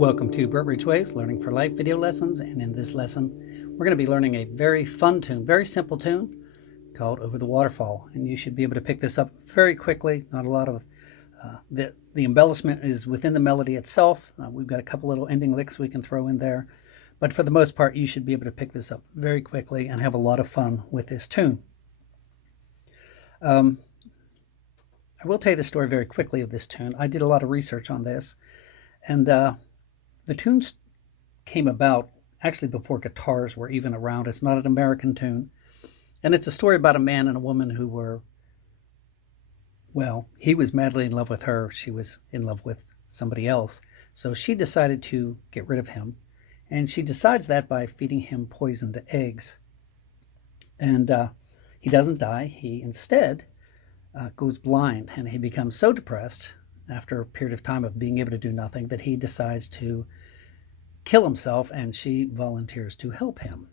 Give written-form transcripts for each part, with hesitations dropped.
Welcome to Ridgeway's Learning for Life video lessons, and in this lesson we're going to be learning a very fun tune, very simple tune called Over the Waterfall, and you should be able to pick this up very quickly. Not a lot of the embellishment is within the melody itself. We've got a couple little ending licks we can throw in there, but for the most part you should be able to pick this up very quickly and have a lot of fun with this tune. I will tell you the story very quickly of this tune. I did a lot of research on this, and the tune came about actually before guitars were even around. It's not an American tune, and it's a story about a man and a woman who were, well, he was madly in love with her. She was in love with somebody else, so she decided to get rid of him, and she decides that by feeding him poisoned eggs. And he doesn't die. He instead goes blind, and he becomes so depressed after a period of time of being able to do nothing that he decides to kill himself, and she volunteers to help him.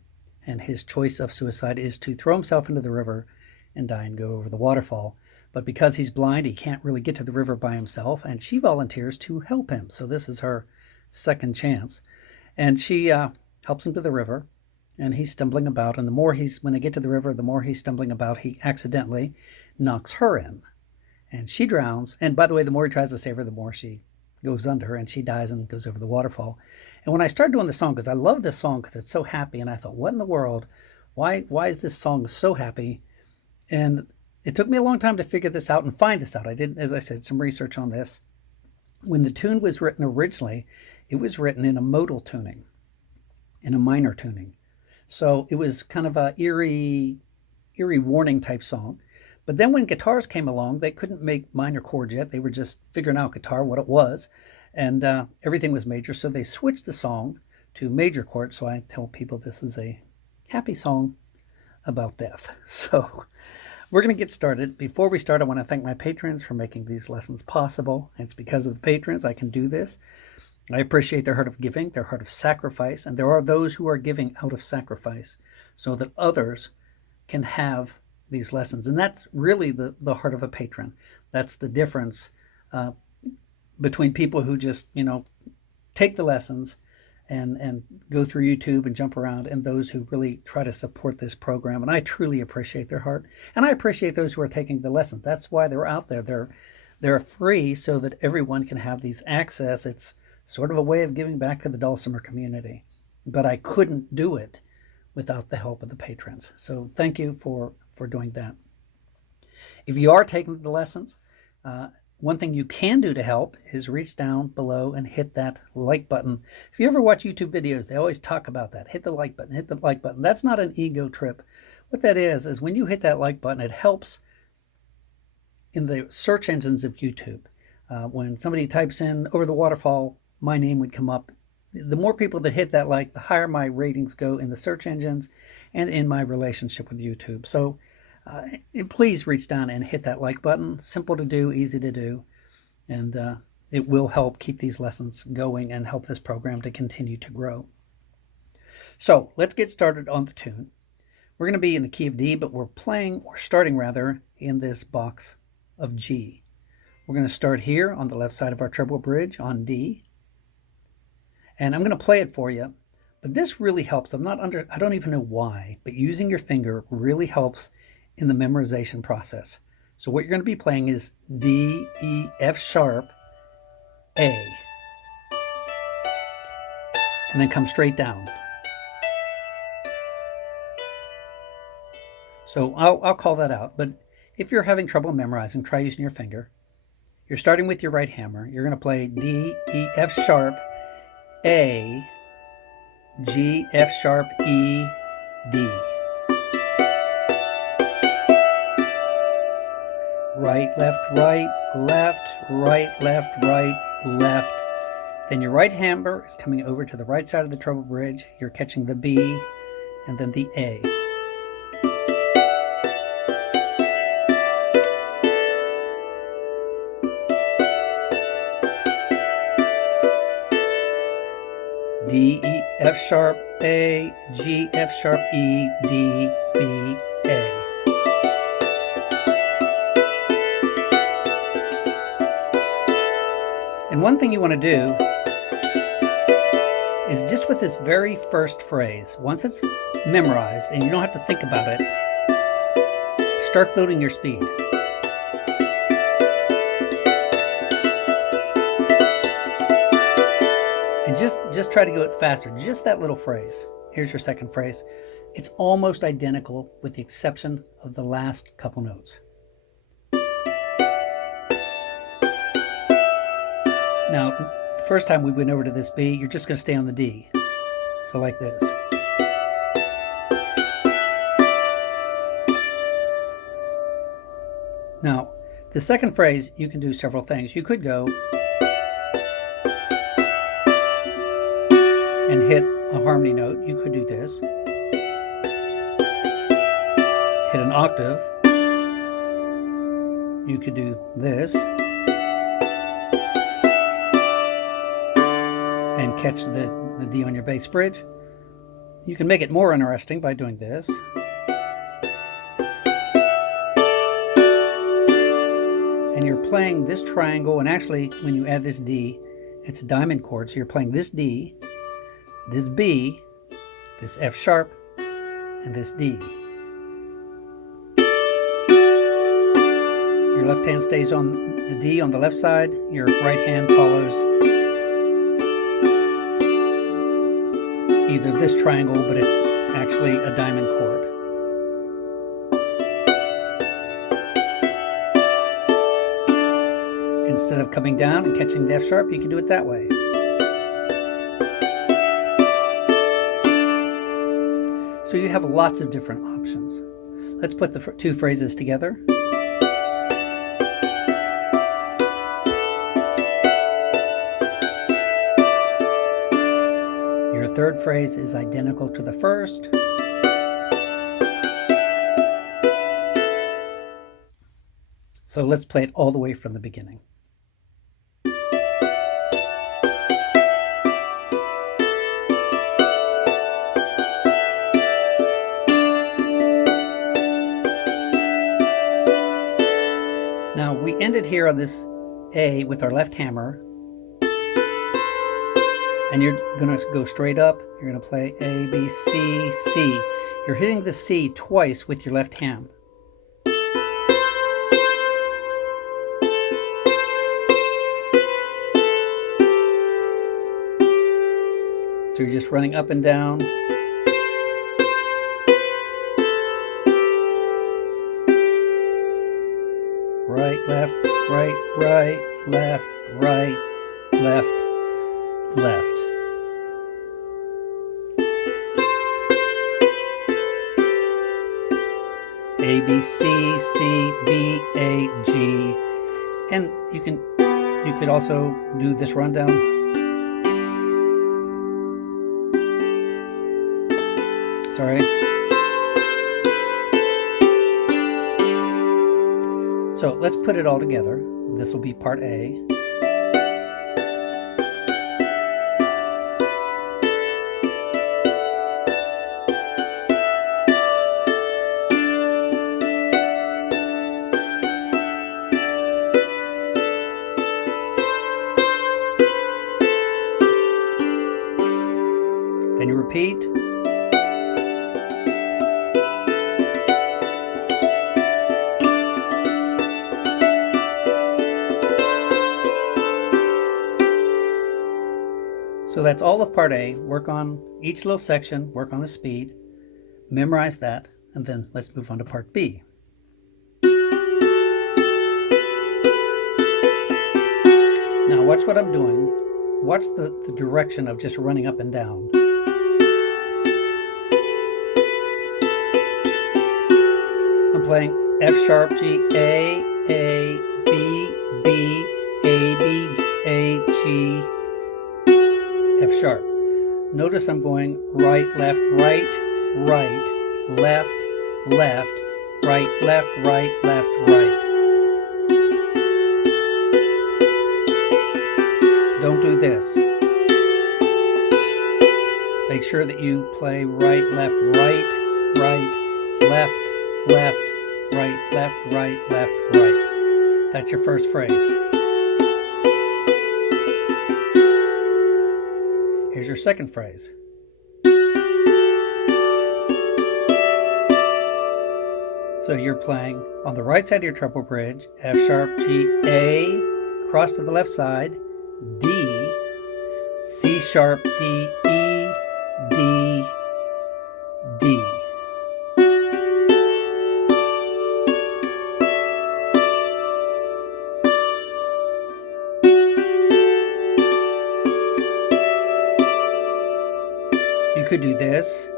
And his choice of suicide is to throw himself into the river and die and go over the waterfall. But because he's blind, he can't really get to the river by himself, and she volunteers to help him. So this is her second chance. And she helps him to the river, and he's stumbling about. And the more when they get to the river, the more he's stumbling about, he accidentally knocks her in. And she drowns. And by the way, the more he tries to save her, the more she goes under, and she dies and goes over the waterfall. And when I started doing the song, because I love this song because it's so happy, and I thought, what in the world? Why is this song so happy? And it took me a long time to figure this out and find this out. I did, as I said, some research on this. When the tune was written originally, it was written in a modal tuning, in a minor tuning. So it was kind of a eerie warning type song. But then when guitars came along, they couldn't make minor chords yet. They were just figuring out guitar, what it was. And everything was major. So they switched the song to major chords. So I tell people this is a happy song about death. So we're going to get started. Before we start, I want to thank my patrons for making these lessons possible. It's because of the patrons I can do this. I appreciate their heart of giving, their heart of sacrifice. And there are those who are giving out of sacrifice so that others can have these lessons. And that's really the heart of a patron. That's the difference between people who just, take the lessons and go through YouTube and jump around, and those who really try to support this program. And I truly appreciate their heart. And I appreciate those who are taking the lessons. That's why they're out there. They're free so that everyone can have these access. It's sort of a way of giving back to the Dulcimer community. But I couldn't do it without the help of the patrons. So thank you for doing that. If you are taking the lessons, one thing you can do to help is reach down below and hit that like button. If you ever watch YouTube videos, they always talk about that. Hit the like button, hit the like button. That's not an ego trip. What that is when you hit that like button, it helps in the search engines of YouTube. When somebody types in Over the Waterfall, my name would come up. The more people that hit that like, the higher my ratings go in the search engines and in my relationship with YouTube. So please reach down and hit that like button. Simple to do, easy to do, and it will help keep these lessons going and help this program to continue to grow. So let's get started on the tune. We're going to be in the key of D, but we're starting rather, in this box of G. We're going to start here on the left side of our treble bridge on D, and I'm going to play it for you. But this really helps. I don't even know why, but using your finger really helps in the memorization process. So what you're going to be playing is D, E, F sharp, A, and then come straight down. So I'll call that out, but if you're having trouble memorizing, try using your finger. You're starting with your right hammer. You're going to play D, E, F sharp, A, G, F sharp, E, D. Right, left, right, left, right, left. Then your right hammer is coming over to the right side of the treble bridge. You're catching the B and then the A. D, E, F sharp, A, G, F sharp, E, D, B, A. And one thing you want to do just with this very first phrase, once it's memorized and you don't have to think about it, start building your speed. And just try to go it faster, just that little phrase. Here's your second phrase. It's almost identical with the exception of the last couple notes. Now, the first time we went over to this B, you're just going to stay on the D. So like this. Now, the second phrase, you can do several things. You could go and hit a harmony note. You could do this. Hit an octave. You could do this. And catch the D on your bass bridge. You can make it more interesting by doing this. And you're playing this triangle, and actually when you add this D, it's a diamond chord, so you're playing this D, this B, this F sharp, and this D. Your left hand stays on the D on the left side, your right hand follows either this triangle, but it's actually a diamond chord. Instead of coming down and catching the F sharp, you can do it that way. So you have lots of different options. Let's put the two phrases together. Your third phrase is identical to the first. So let's play it all the way from the beginning. Now we ended here on this A with our left hammer. And you're going to go straight up. You're going to play A, B, C, C. You're hitting the C twice with your left hand. So you're just running up and down. Right, left, right, right, left, right, left, left. A, B, C, C, B, A, G. And you could also do this rundown. Sorry. So let's put it all together. This will be part A. Then you repeat. So that's all of part A. Work on each little section, work on the speed, memorize that, and then let's move on to part B. Now watch what I'm doing. Watch the direction of just running up and down. I'm playing F sharp, G, A, B, B, A, B, A, G, F sharp. Notice I'm going right, left, right, right, left, left, right, left, right, left, right. Don't do this. Make sure that you play right, left, right, right, left, left, right, left, right, left, right. That's your first phrase. Here's your second phrase. So you're playing on the right side of your treble bridge, F sharp, G, A, cross to the left side, D, C sharp, D, E, D, D. You could do this.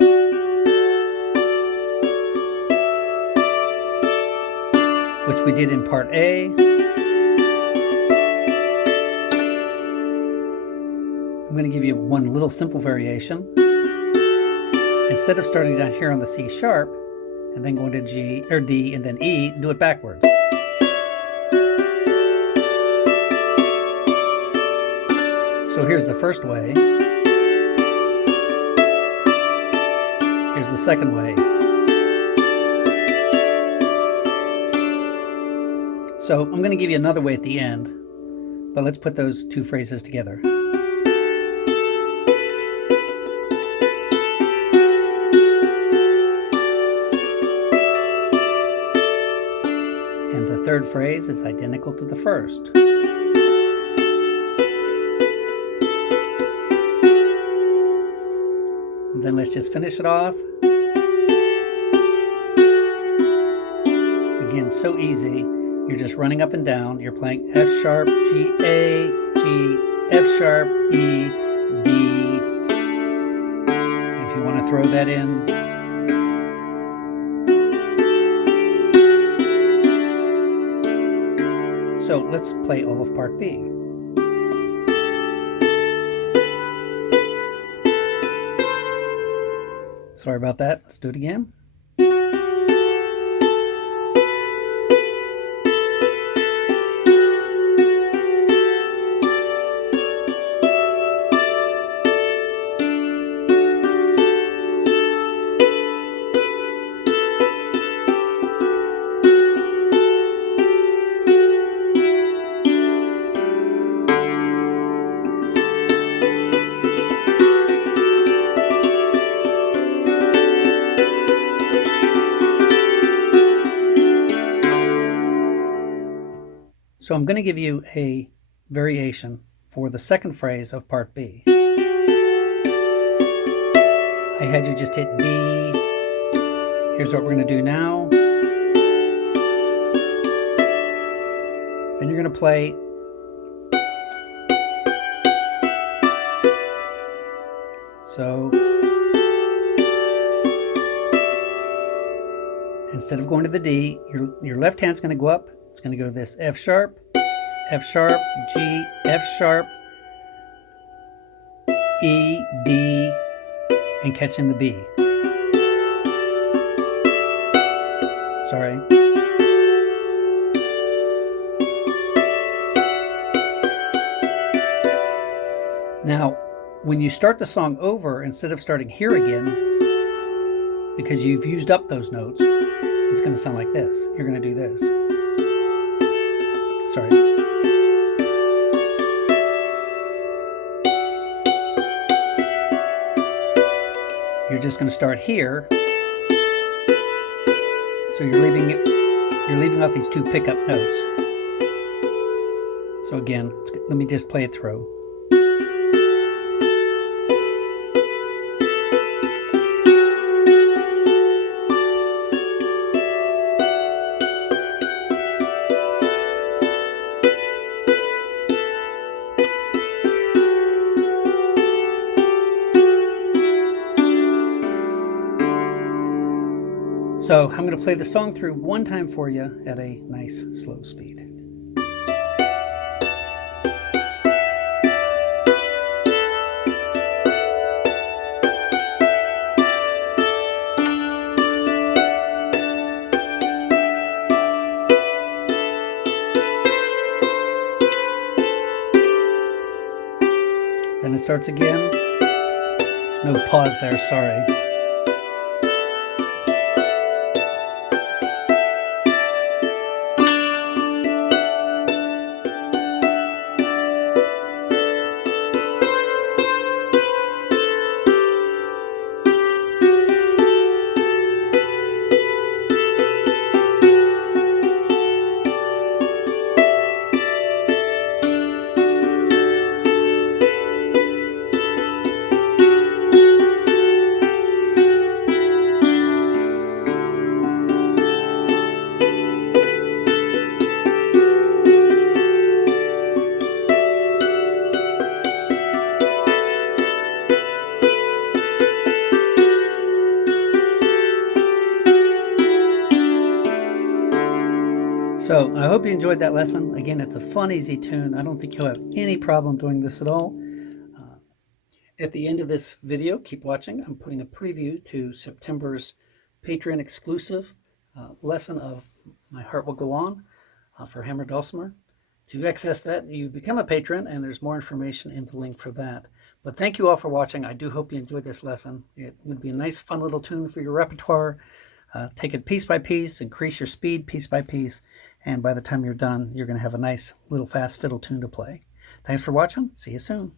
Which we did in part A. I'm going to give you one little simple variation. Instead of starting down here on the C sharp and then going to G or D and then E, do it backwards. So here's the first way. Here's the second way. So I'm going to give you another way at the end, but let's put those two phrases together. And the third phrase is identical to the first. And then let's just finish it off. Again, so easy. You're just running up and down. You're playing F sharp, G, A, G, F sharp, E, D. If you want to throw that in. So let's play all of part B. Sorry about that. Let's do it again. So I'm going to give you a variation for the second phrase of part B. I had you just hit D. Here's what we're going to do now. Then you're going to play so instead of going to the D, your left hand's going to go up. It's going to go to this F sharp, G, F sharp, E, D, and catch in the B. Sorry. Now, when you start the song over, instead of starting here again, because you've used up those notes, it's going to sound like this. You're going to do this. Sorry. You're just going to start here. So you're leaving off these two pickup notes. So again, let me just play it through. So I'm going to play the song through one time for you at a nice slow speed. Then it starts again. There's no pause there, sorry. Well, I hope you enjoyed that lesson. Again, it's a fun, easy tune. I don't think you'll have any problem doing this at all. At the end of this video, keep watching. I'm putting a preview to September's Patreon exclusive lesson of My Heart Will Go On for Hammer Dulcimer. To access that, you become a patron, and there's more information in the link for that. But thank you all for watching. I do hope you enjoyed this lesson. It would be a nice, fun little tune for your repertoire. Take it piece by piece, increase your speed piece by piece, and by the time you're done, you're going to have a nice little fast fiddle tune to play. Thanks for watching. See you soon.